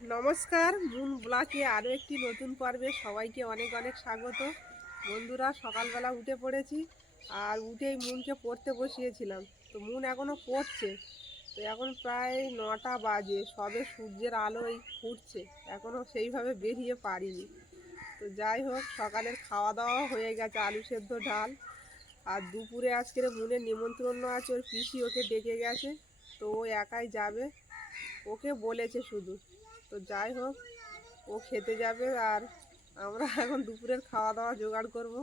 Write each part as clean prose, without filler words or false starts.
নমস্কার, মুন ব্লকে আরও একটি নতুন পর্বে সবাইকে অনেক অনেক স্বাগত। বন্ধুরা, সকালবেলা উঠে পড়েছি, আর উঠেই মুনকে পড়তে বসিয়েছিলাম। তো মুন এখনও পড়ছে। তো এখন প্রায় 9টা বাজে, সবে সূর্যের আলোয় ফুটছে, এখনও সেইভাবে বেরিয়ে পারিনি। তো যাই হোক, সকালের খাওয়া দাওয়া হয়ে গেছে, আলু সেদ্ধ ডাল। আর দুপুরে আজকের মুনের নিমন্ত্রণ আছে, ওর পিসি ওকে ডেকে গেছে। তো ও একাই যাবে, ওকে বলেছে শুধু। তো যাই হোক, ও খেতে যাবে, আর আমরা এখন দুপুরের খাওয়া দাওয়া জোগাড় করব,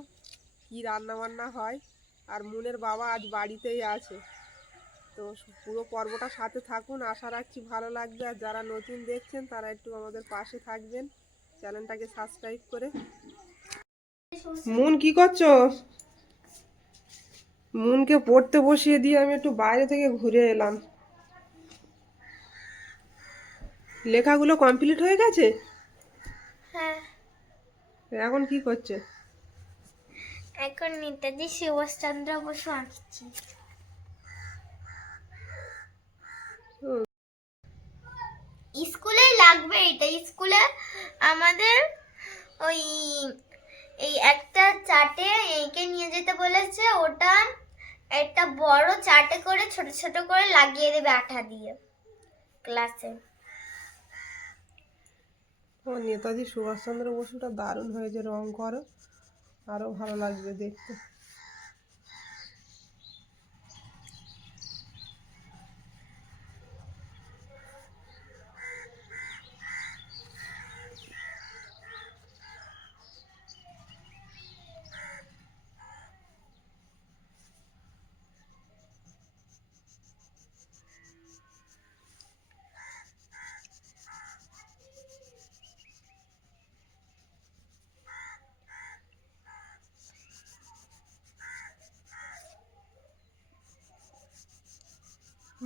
কি রান্না বান্না হয়। আর মুনের বাবা আজ বাড়িতেই আছে। তো পুরো পর্বটা সাথে থাকুন, আশা রাখছি ভালো লাগবে। আর যারা নতুন দেখছেন তারা একটু আমাদের পাশে থাকবেন, চ্যানেলটাকে সাবস্ক্রাইব করে। মুন কি করছো? মুনকে পড়তে বসিয়ে দিয়ে আমি একটু বাইরে থেকে ঘুরে এলাম। লেখাগুলো কমপ্লিট হয়ে গেছে? হ্যাঁ, এখন কি করছে? এখন নেতাজি সুভাষচন্দ্র বসু আঁকছি। স্কুলে লাগবে এটা। স্কুলে আমাদের ওই এই একটা চার্টে এঁকে নিয়ে যেতে বলেছে। ওটা একটা বড় চার্টে করে ছোট ছোট করে লাগিয়ে দেবে আঠা দিয়ে ক্লাসে। ও, নেতাজি সুভাষচন্দ্র বসুটা দারুণ হয়েছে, রং করো, আরো ভালো লাগবে দেখতে।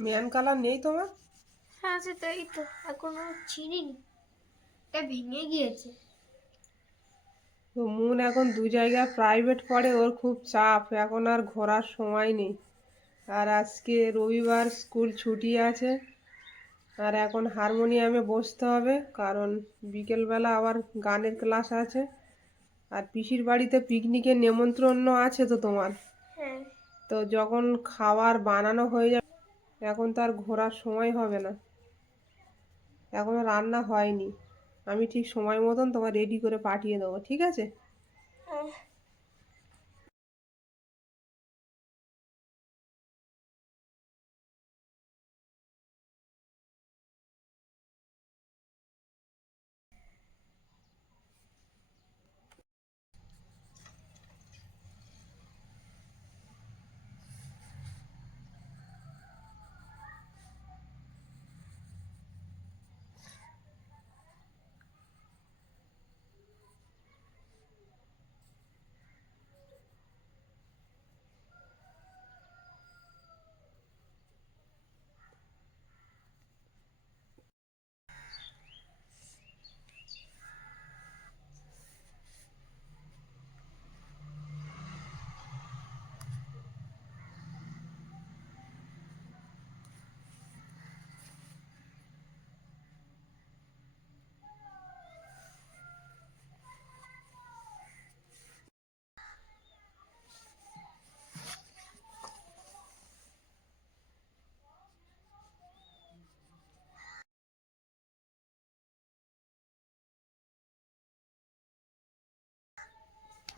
ম্যান কালার নেই তোমার? হ্যাঁ, সেটাই তো, এখনো ছিঁড়িনি, এটা ভেঙে গিয়েছে। তো মুন এখন দু জায়গায় প্রাইভেট পড়ে, ওর খুব চাপ, এখন আর ঘোরার সময় নেই। আর আজকে রবিবার, স্কুল ছুটি আছে। আর এখন হারমোনিয়ামে বসতে হবে, কারণ বিকেলবেলা আবার গানের ক্লাস আছে। আর পিসির বাড়িতে পিকনিকের নেমন্ত্রণ আছে তো তোমার। হ্যাঁ, তো যখন খাবার বানানো হয়ে যাবে, এখন তো আর ঘোরার সময় হবে না, এখনো রান্না হয়নি। আমি ঠিক সময় মতন তোমার রেডি করে পাঠিয়ে দেবো, ঠিক আছে? হ্যাঁ।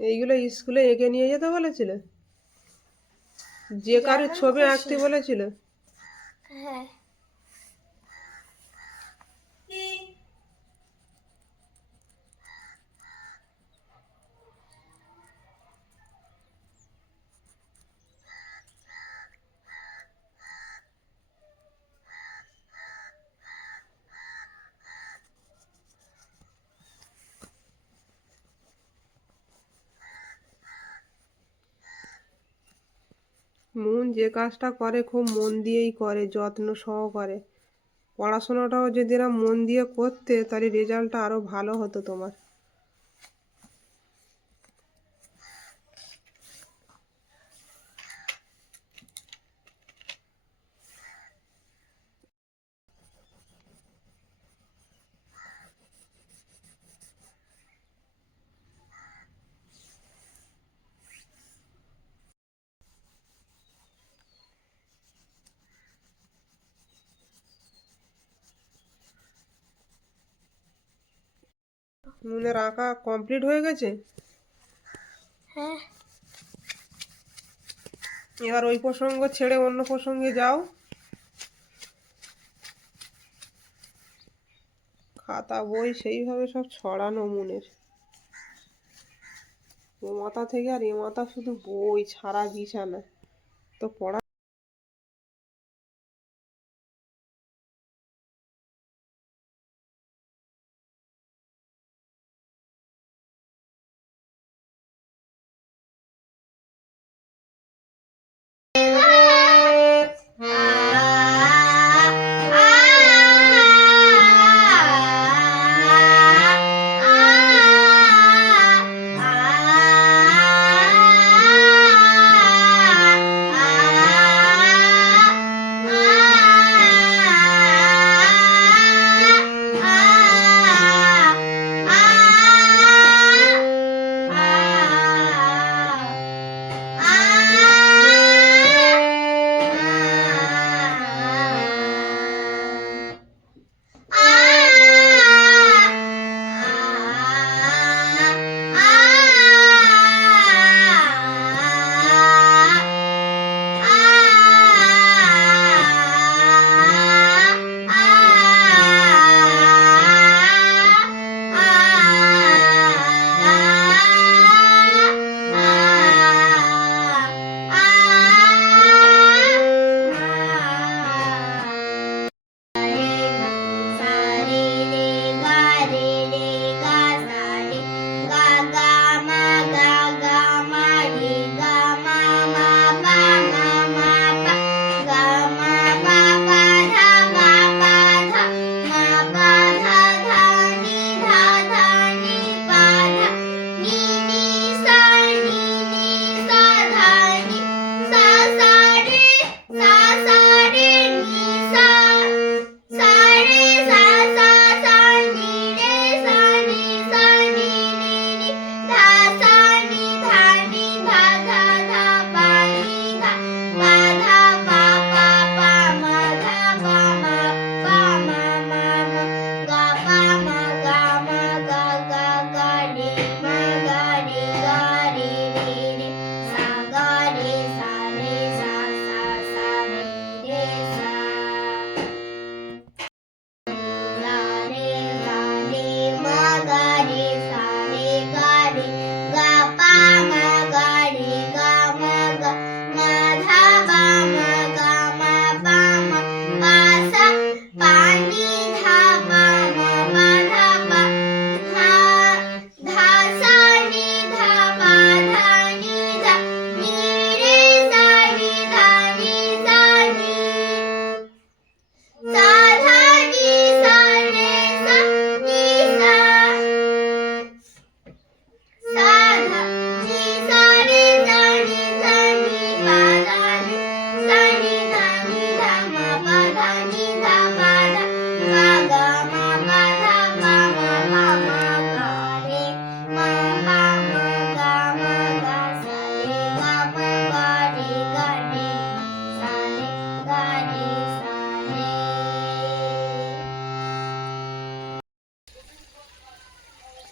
এইগুলো স্কুলে এঁকে নিয়ে যেতে বলেছিল? যে কারোর যেমন ছবি খুশি। আঁকতে বলেছিল? হ্যাঁ। মন যে কাজটা করে খুব মন দিয়েই করে, যত্ন সহকারে। পড়াশোনাটাও যদি এরা মন দিয়ে করতে, তাহলে রেজাল্টটা আরো ভালো হতো তোমার। মুনের আঁকা কমপ্লিট হয়ে গেছে। হ্যাঁ, এবার ওই প্রসঙ্গ ছেড়ে অন্য প্রসঙ্গে যাও। খাতা বই সেইভাবে সব ছড়ানো মুনের, ও মাথা থেকে আর এ মাথা শুধু বই ছাড়া বিছানা। তো পড়া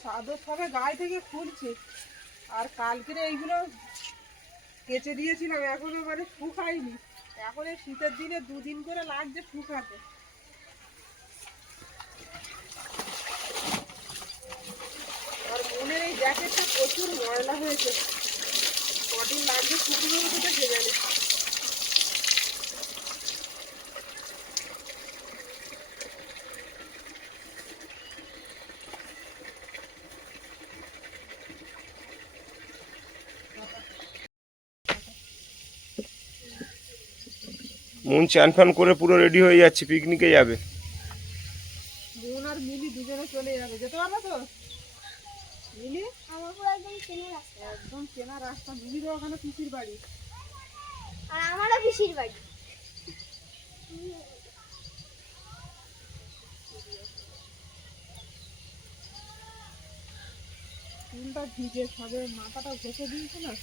চাদর সবে গায়ে থেকে খুলছে। আর কালকের এইগুলো কেচে দিয়েছিলাম, এখনো মানে শুকায়নি। এখন এই শীতের দিনে 2 দিন করে লাগছে শুকাতে। আর মনের এই জ্যাকেটটা প্রচুর ময়লা হয়েছে, কদিন লাগছে শুকিয়ে উঠতে কে জানে। মন চান ফান করে পুরো রেডি হয়ে যাচ্ছে, পিকনিকে যাবে। মন আর মিলি দুজনে চলে যাবে। যেতে পারবে তো মিলি? একদম চেনা রাস্তা। মিলিরও ওখানে পিসির বাড়ি, আর আমারও পিসির বাড়ি। চুলটা ভিজে, সবে মাথাটা ঘষে দিয়েছে না।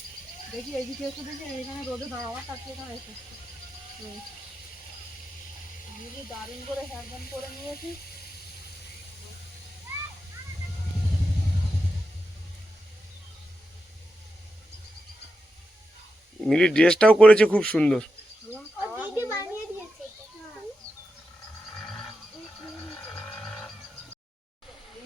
দেখি এইদিকে এসে দেখি এখানে রোদে দাঁড়াবার, তাকে এখানে এসেছে। মিলি দারুণ করে হেয়ার ব্যান্ড করে নিয়েছি। মিলির ড্রেসটাও করেছে খুব সুন্দর। ও দিদি বানিয়ে দিয়েছে।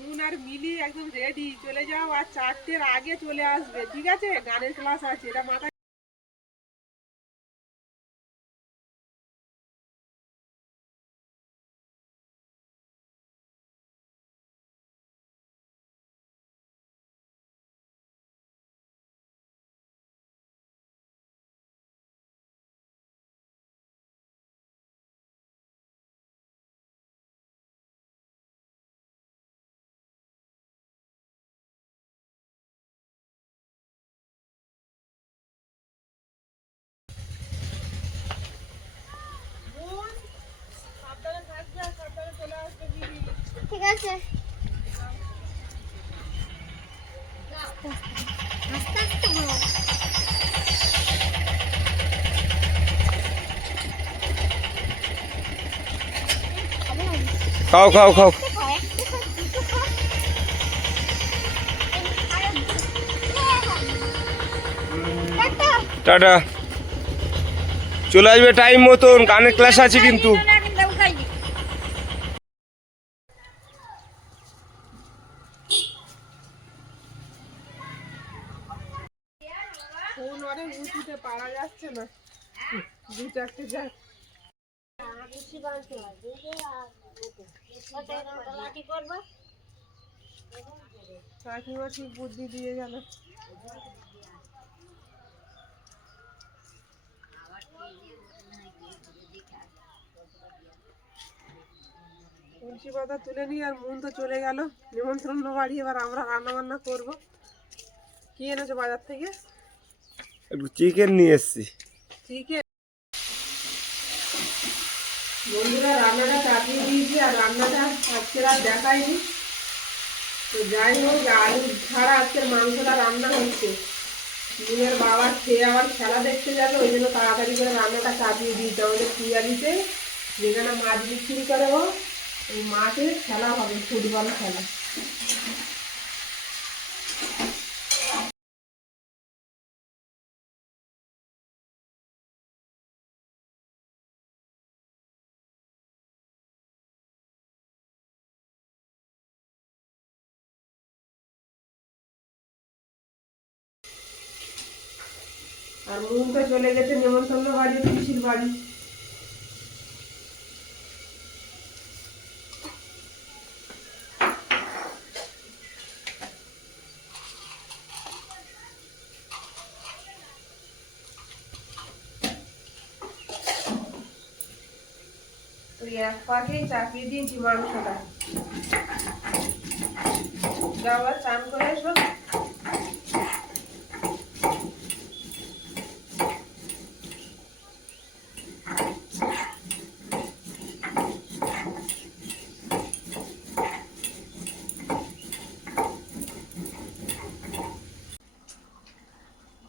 মুন আর মিলি একদম রেডি, চলে যাও আর 4টের আগে চলে আসবে, ঠিক আছে? গানের ক্লাস আছে, এটা মাথায়। সাবধানে থাকবে আর সাবধানে চলে আসবে মিলি। ঠিক আছে, আস্তে আস্তে বলো। খাও খাও খাও। টাটা। চলে আসবে টাইম মতন, গানের ক্লাস আছে কিন্তু। ফোন অনেক উঁচুতে পারা যাচ্ছে না, 2-4টে যাক। কাকিমা ঠিক বুদ্ধি দিয়ে গেল। তুলসী পাতা তুলে নিই, আর মন তো চলে গেল নিমন্ত্রণ বাড়ি। এবার আমরা রান্না বান্না করবো। কি এনেছো বাজার থেকে? একটু চিকেন নিয়ে এসছি। চিকেন। বন্ধুরা রান্নাটা চাপিয়ে দিয়েছি, আর রান্নাটা আজকে আর দেখাইনি। তো যাই হোক, আলু ছাড়া আজকের মাংসটা রান্না হচ্ছে। মেয়ের বাবা খেয়ে আবার খেলা দেখতে যাবে, ওই জন্য তাড়াতাড়ি করে রান্নাটা চাপিয়ে দিয়েছে। আমাদের পিয়ালিতে যেখানে মাছ বিক্রি করে, ওই মাঠে খেলা হবে, ফুটবল খেলা। আর মুন তো চলে গেছে নেমন্তন্ন বাড়ি, পিসির বাড়ি। ওই এক পাকেই চাপিয়ে দিয়েছি মাংসটা। যাও আর চান করে এসো।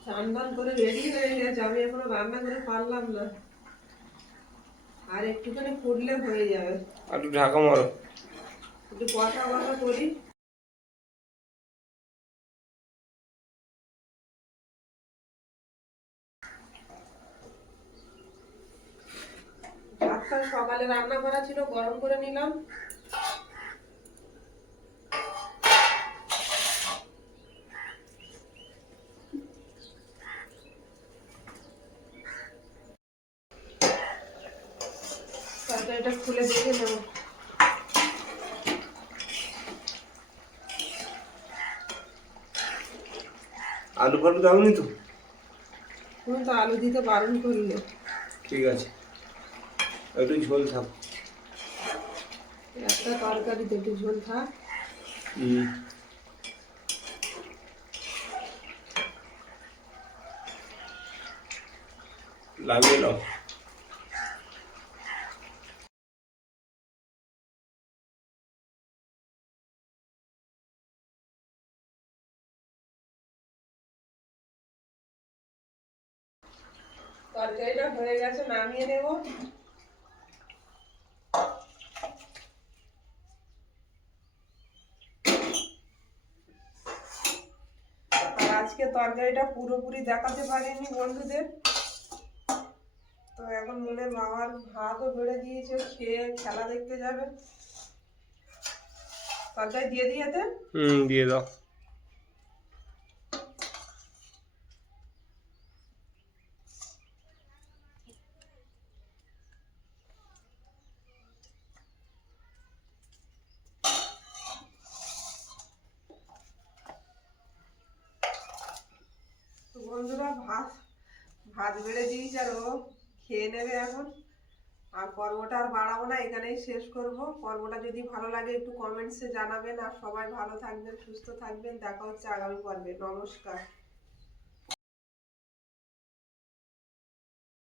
চান করে রেডি হয়ে গেছে, আমি এখনো রান্না করে পারলাম না। আর একটুখানি ফুটলে হয়ে যাবে। আর একটু ঢাকা মারো। একটু কষা কষা করি। ভাতটা সকালে রান্না করা ছিল, গরম করে নিলাম। তরকারিটা খুলে দেখে নেব। আলু ফালু দাওনি তো? তুমি তো আলু দিতে বারণ করলে। ঠিক আছে, একটু ঝোল থাক। একটা তরকারিতে একটু ঝোল থাক। লাগিয়ে নাও। তরকারিটা হয়ে গেছে, নামিয়ে নেব। আর আজকে তরকারিটা পুরোপুরি দেখাতে পারিনি বন্ধুদের। তো এখন মনের বাবার ভাতও বেড়ে দিয়েছে, খেয়ে খেলা দেখতে যাবে। তরকারি দিয়ে দিয়েতে দিয়ে দাও। তো বন্ধুরা ভাত ভাত বেড়ে দিয়েছি আর ও খেয়ে নেবে এখন। আর পর্বটা আর বাড়াবো না, এখানেই শেষ করব। পর্বটা যদি ভালো লাগে একটু কমেন্টসে জানাবেন। আর সবাই ভালো থাকবেন, সুস্থ থাকবেন। দেখা হচ্ছে আগামী পর্বে। নমস্কার।